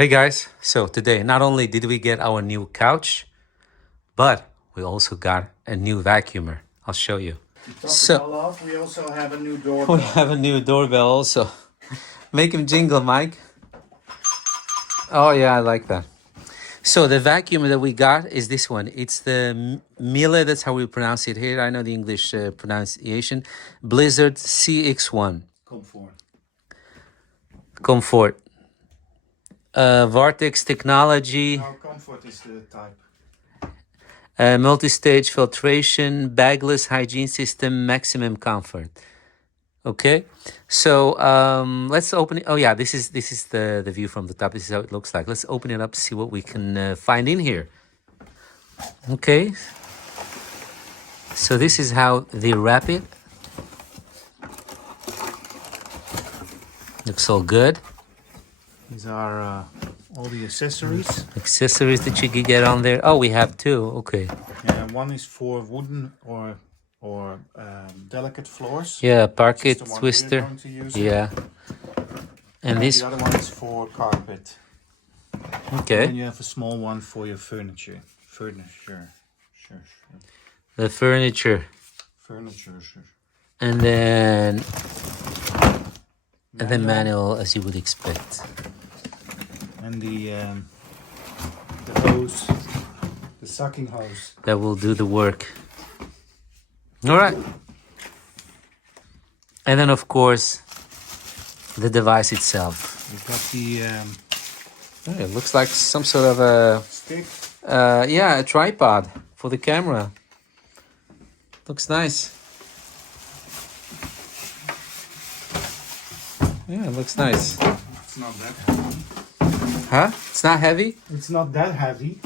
Hey guys, so today not only did we get our new couch, but we also got a new vacuumer. I'll show you. To top it So all off, we also have a new we doorbell. have a new doorbell also. Make him jingle, Mike. Oh yeah, I like that. So the vacuum that we got is this one. It's the Miele, that's how we pronounce it here. I know the English pronunciation. Blizzard CX1. Comfort. Vortex technology. Now, Comfort is the type. Multi-stage filtration, bagless hygiene system, maximum comfort. Okay, so let's open it. Oh yeah, this is the view from the top. This is how it looks like. Let's open it up, see what we can find in here. Okay, so this is how they wrap it. Looks all good. These are all the accessories. Accessories that you can get on there. Oh, we have two. Okay. One is for wooden or delicate floors. Yeah, parquet That's the one twister. we're going to use. Yeah. And this. The other one is for carpet. Okay. And you have a small one for your furniture. The furniture. And then manual, as you would expect. And the hose, the sucking hose. That will do the work. All right. And then, of course, the device itself. We've got the It looks like some sort of a stick. Yeah, a tripod for the camera. Looks nice. Yeah, it looks nice. It's not that heavy. Huh? It's not heavy? It's not that heavy.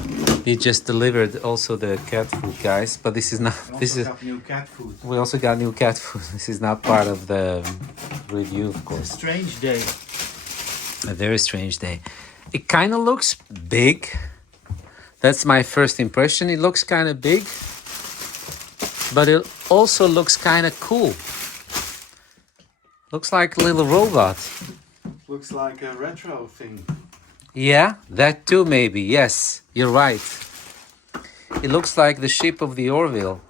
We just delivered also the cat food, guys. But this is not. This is. Got new cat food. We also got new cat food. This is not part of the review, of course. Strange day. A very strange day. It kind of looks big. That's my first impression. It looks kind of big. But it also looks kind of cool. Looks like a little robot. Looks like a retro thing. Yeah, that too maybe. Yes, you're right. It looks like the ship of the Orville.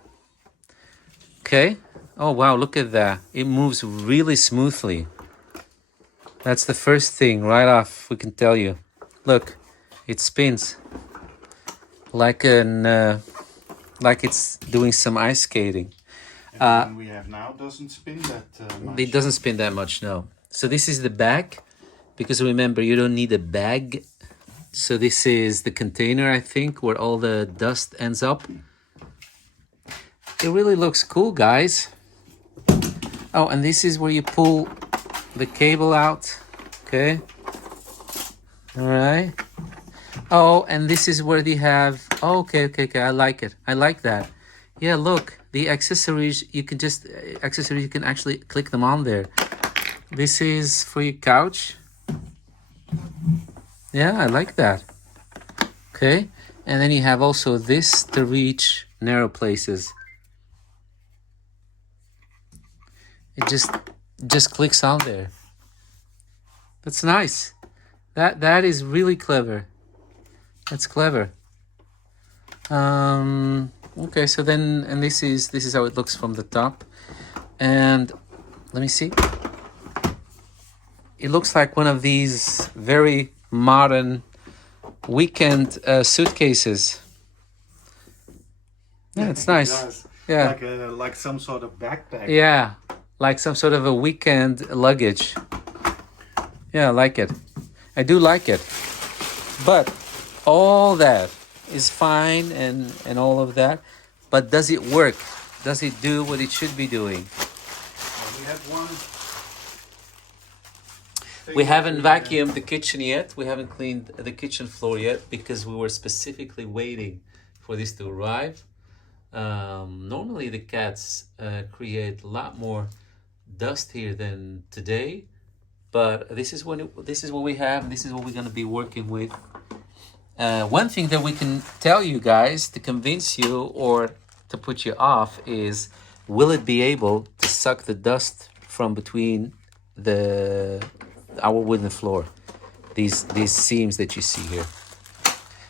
Okay. Oh wow, look at that. It moves really smoothly. That's the first thing right off, we can tell you. Look, it spins like it's doing some ice skating. The one we have now doesn't spin that much. It doesn't spin that much, no. So this is the back, because remember, you don't need a bag. So this is the container, I think, where all the dust ends up. It really looks cool, guys. Oh, and this is where you pull the cable out. Okay. All right. Oh, and this is where they have... Oh, okay. I like it. I like that. Yeah, look. The accessories, you can actually click them on there. This is for your couch. Yeah, I like that. Okay. And then you have also this to reach narrow places. It just clicks on there. That's nice. That is really clever. That's clever. Okay, so then, and this is how it looks from the top. And let me see. It looks like one of these very modern weekend suitcases. Yeah, it's nice. It does. Yeah. Like some sort of backpack. Yeah, like some sort of a weekend luggage. Yeah, I like it. I do like it. But all that is fine and all of that. But does it work? Does it do what it should be doing? We have one. We haven't vacuumed the kitchen yet. We haven't cleaned the kitchen floor yet because we were specifically waiting for this to arrive. Normally the cats create a lot more dust here than today, but this is what we have. This is what we're going to be working with. One thing that we can tell you guys to convince you or to put you off is, will it be able to suck the dust from between our wooden floor? these seams that you see here.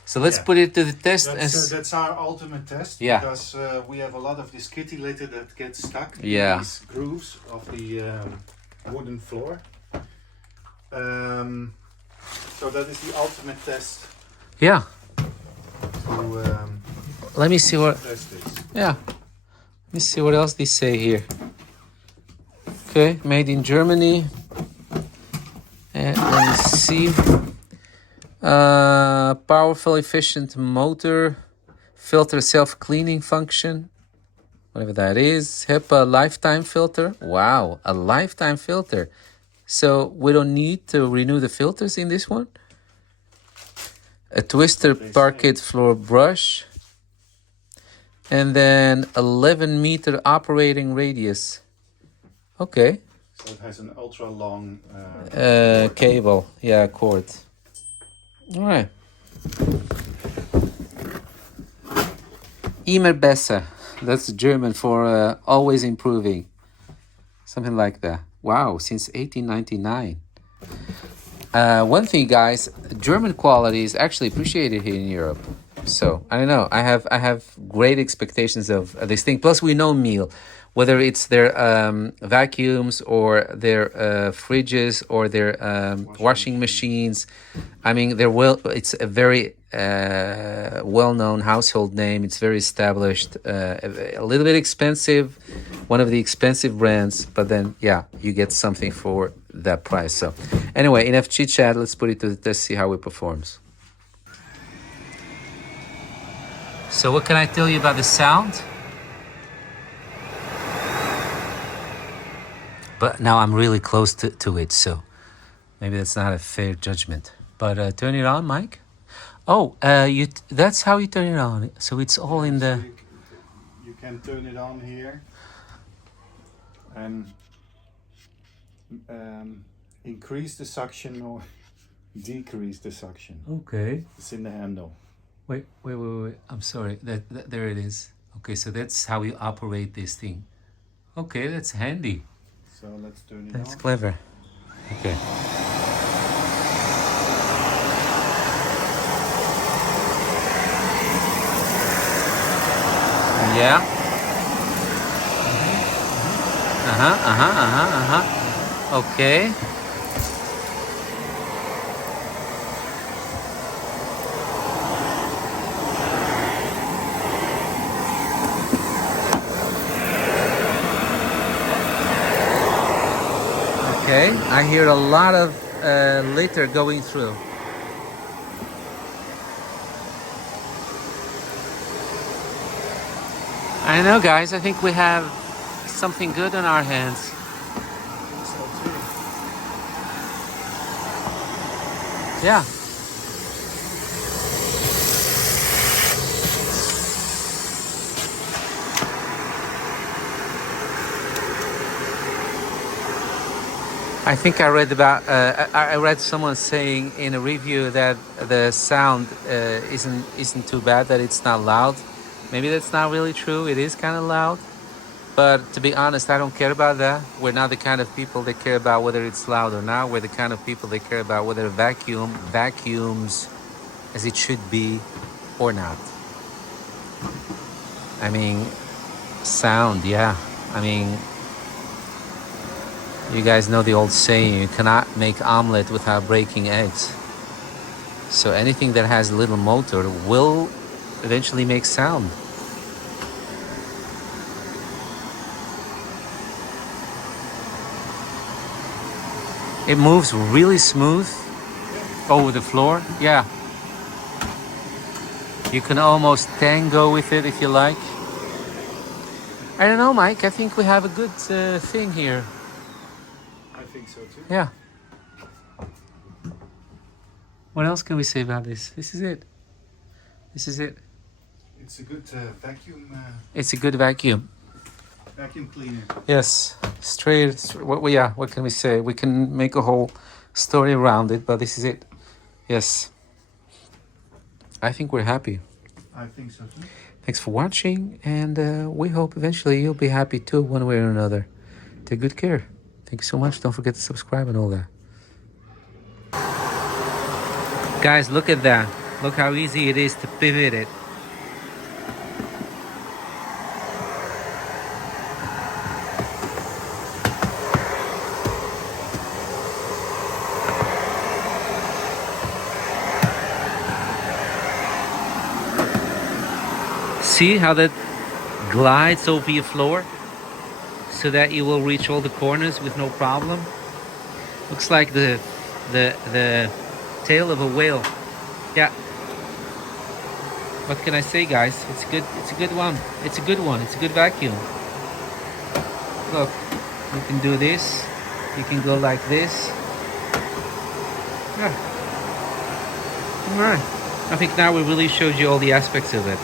So let's put it to the test. That's our ultimate test. Yeah. Because we have a lot of this kitty litter that gets stuck in Yeah. these grooves of the wooden floor. So that is the ultimate test Yeah. to Let me see what. test this. Yeah. Let me see what else they say here. Okay, made in Germany. And let me see. Powerful, efficient motor, filter self-cleaning function, whatever that is. HEPA lifetime filter. Wow, a lifetime filter. So we don't need to renew the filters in this one. A twister parquet floor brush. And then 11-meter operating radius. Okay. So it has an ultra long Cable. Yeah, cord. All right. Immer besser. That's German for always improving. Something like that. Wow, since 1899. One thing, guys, German quality is actually appreciated here in Europe. So I don't know. I have great expectations of this thing. Plus, we know Miele, whether it's their vacuums or their fridges or their washing machines. I mean, it's a very well-known household name. It's very established. A little bit expensive, one of the expensive brands. But then, yeah, you get something for that price. So anyway, enough chit-chat. Let's put it to the test, see how it performs. So what can I tell you about the sound? But now I'm really close to it, so maybe that's not a fair judgment. But turn it on, Mike. Oh, that's how you turn it on. So it's all in the... You can turn it on here and increase the suction or decrease the suction. Okay. It's in the handle. Wait. I'm sorry. That there it is. Okay, so that's how you operate this thing. Okay, that's handy. So let's turn it on. That's clever. Okay. Yeah. Okay. Okay, I hear a lot of litter going through. I know, guys. I think we have something good on our hands. Yeah. I think I read about. I read someone saying in a review that the sound isn't too bad. That it's not loud. Maybe that's not really true. It is kind of loud. But to be honest, I don't care about that. We're not the kind of people that care about whether it's loud or not. We're the kind of people that care about whether a vacuums as it should be or not. I mean, sound, yeah. I mean, you guys know the old saying, you cannot make omelet without breaking eggs. So anything that has a little motor will eventually make sound. It moves really smooth over the floor. Yeah. You can almost tango with it if you like. I don't know, Mike. I think we have a good thing here. I think so too. Yeah. What else can we say about this? This is it. This is it. It's a good vacuum. It's a good vacuum. Vacuum cleaner. Yes, straight. What can we say? We can make a whole story around it, but this is it. Yes. I think we're happy. I think so too. Thanks for watching, and we hope eventually you'll be happy too, one way or another. Take good care. Thank you so much. Don't forget to subscribe and all that. Guys, look at that. Look how easy it is to pivot it. See how that glides over your floor so that you will reach all the corners with no problem. Looks like the tail of a whale. Yeah. What can I say, guys? It's good. It's a good one. It's a good one. It's a good vacuum. Look, you can do this. You can go like this. Yeah. All right. I think now we really showed you all the aspects of it.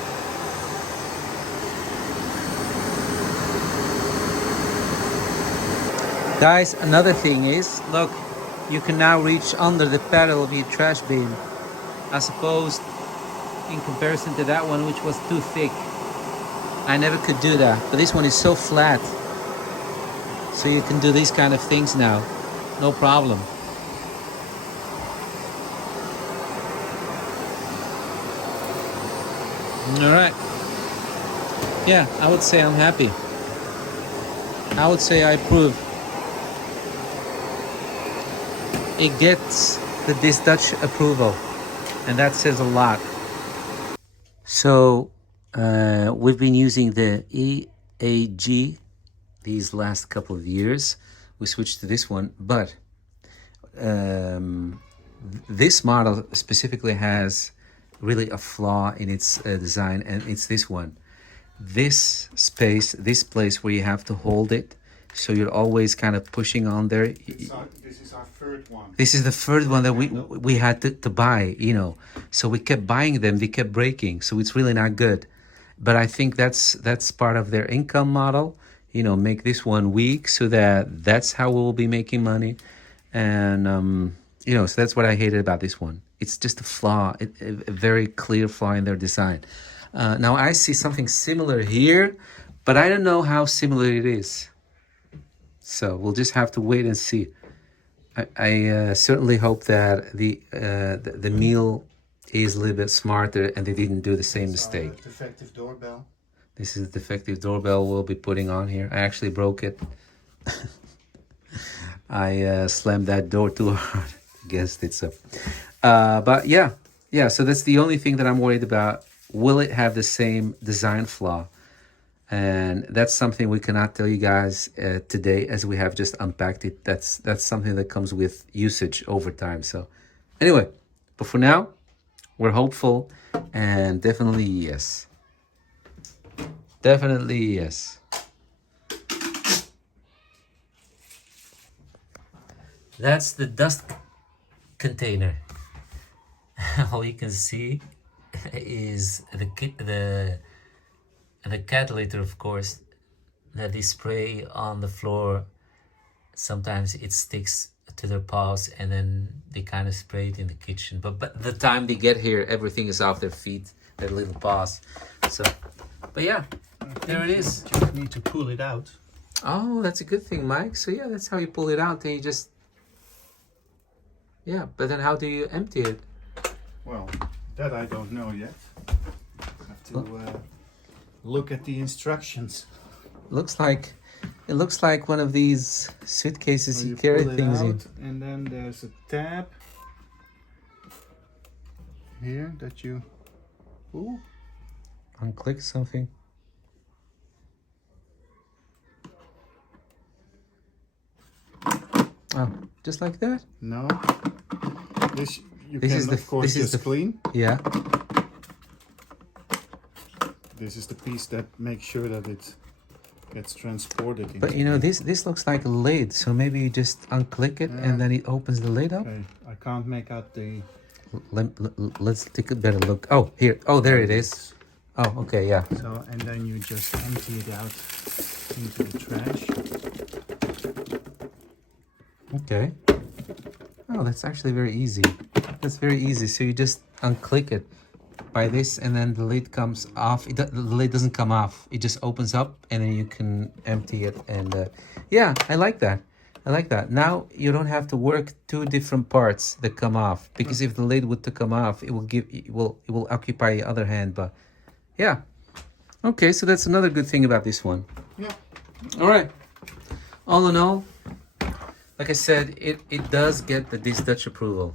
Guys, another thing is, look, you can now reach under the pedal of your trash bin, as opposed in comparison to that one, which was too thick. I never could do that, but this one is so flat. So you can do these kind of things now, no problem. All right. Yeah, I would say I'm happy. I would say I approve. It gets this Dutch approval, and that says a lot. So we've been using the EAG these last couple of years. We switched to this one, but this model specifically has really a flaw in its design, and it's this one. This space, this place where you have to hold it, so you're always kind of pushing on there. This is our third one. This is the third one that we had to buy, you know. So we kept buying them, they kept breaking. So it's really not good. But I think that's part of their income model, you know, make this one weak so that's how we'll be making money. And, you know, so that's what I hated about this one. It's just a flaw, a very clear flaw in their design. Now I see something similar here, but I don't know how similar it is. So we'll just have to wait and see. I certainly hope that the Miele is a little bit smarter and they didn't do the same mistake. Defective doorbell. This is the defective doorbell we'll be putting on here. I actually broke it. I slammed that door too hard against it. So, but yeah. So that's the only thing that I'm worried about. Will it have the same design flaw? And that's something we cannot tell you guys today, as we have just unpacked it. That's something that comes with usage over time. So anyway, but for now, we're hopeful, and definitely yes. Definitely yes. That's the dust container. All you can see is the cat litter, of course, that they spray on the floor. Sometimes it sticks to their paws, and then they kind of spray it in the kitchen. But the time they get here, everything is off their feet, their little paws. So, but yeah, there it is. You just need to pull it out. Oh, that's a good thing, Mike. So yeah, that's how you pull it out. And you just, yeah. But then how do you empty it? Well, that I don't know yet. I have to look at the instructions. It looks like one of these suitcases So you carry pull it things in. out, and then there's a tab here that you pull. Unclick something. Oh, just like that? No. This you This can is of course just clean. Yeah. This is the piece that makes sure that it gets transported. But you know, this looks like a lid, so maybe you just unclick it and then it opens the lid up. Okay, I can't make out the. Let's take a better look. Oh, here. Oh, there it is. Oh, okay, yeah. So, and then you just empty it out into the trash. Okay. Oh, that's actually very easy. That's very easy. So you just unclick it by this, and then the lid comes off. The lid doesn't come off. It just opens up, and then you can empty it. And yeah, I like that. I like that. Now you don't have to work two different parts that come off, because if the lid would to come off, it will occupy the other hand. But yeah, okay. So that's another good thing about this one. Yeah. All right. All in all, like I said, it does get the this Dutch approval.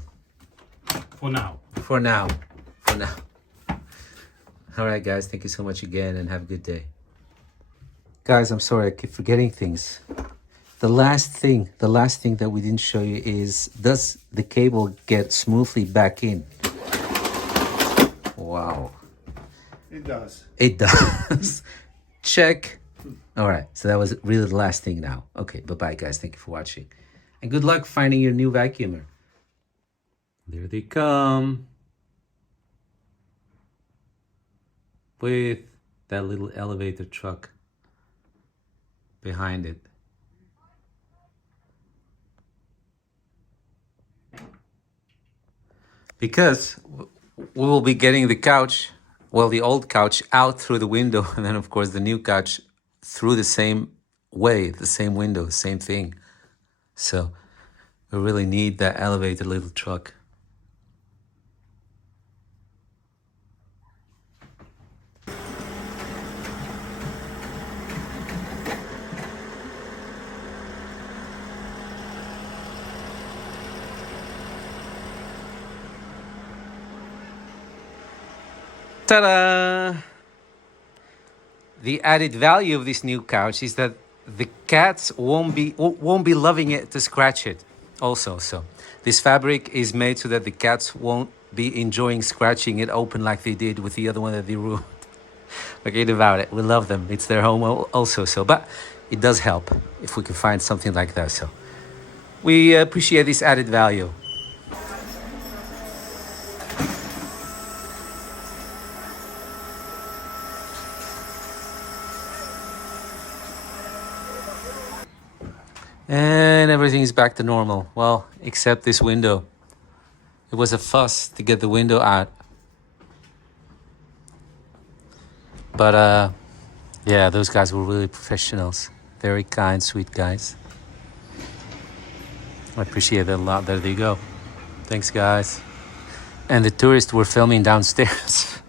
For now. For now. For now. All right, guys. Thank you so much again, and have a good day. Guys, I'm sorry, I keep forgetting things. The last thing that we didn't show you is, does the cable get smoothly back in? Wow. It does. It does. Check. All right, so that was really the last thing now. Okay, bye-bye, guys. Thank you for watching. And good luck finding your new vacuumer. There they come. With that little elevator truck behind it. Because we will be getting the couch, well, the old couch out through the window, and then of course the new couch through the same way, the same window, same thing. So we really need that elevated little truck. Ta-da! The added value of this new couch is that the cats won't be loving it to scratch it also. So this fabric is made so that the cats won't be enjoying scratching it open like they did with the other one that they ruined. Forget about it. We love them. It's their home also. So, but it does help if we can find something like that. So we appreciate this added value. And everything is back to normal. Well, except this window. It was a fuss to get the window out. But yeah, those guys were really professionals. Very kind, sweet guys. I appreciate that a lot. There you go. Thanks, guys. And the tourists were filming downstairs.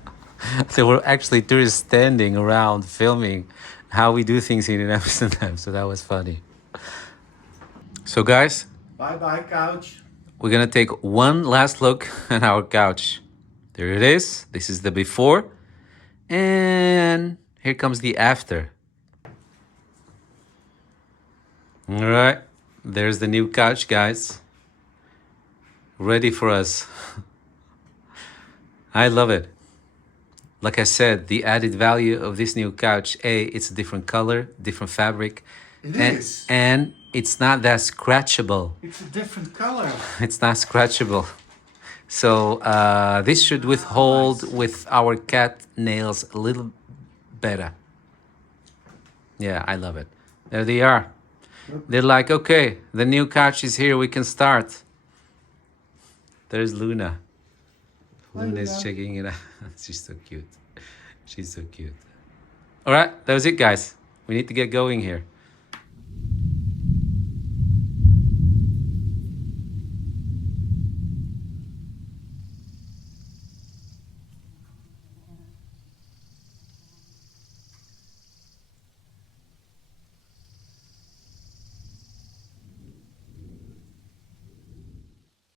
There were actually tourists standing around filming how we do things here in Amsterdam. So that was funny. So guys, Bye-bye, couch. we're gonna take one last look at our couch. There it is. This is the before. And here comes the after. All right, there's the new couch, guys. Ready for us. I love it. Like I said, the added value of this new couch, it's a different color, different fabric. It is. And it's not that scratchable. It's a different color. It's not scratchable. So this should withhold with our cat nails a little better. Yeah, I love it. There they are. They're like, okay, the new couch is here. We can start. There's Luna. Luna is checking it out. She's so cute. She's so cute. All right, that was it, guys. We need to get going here.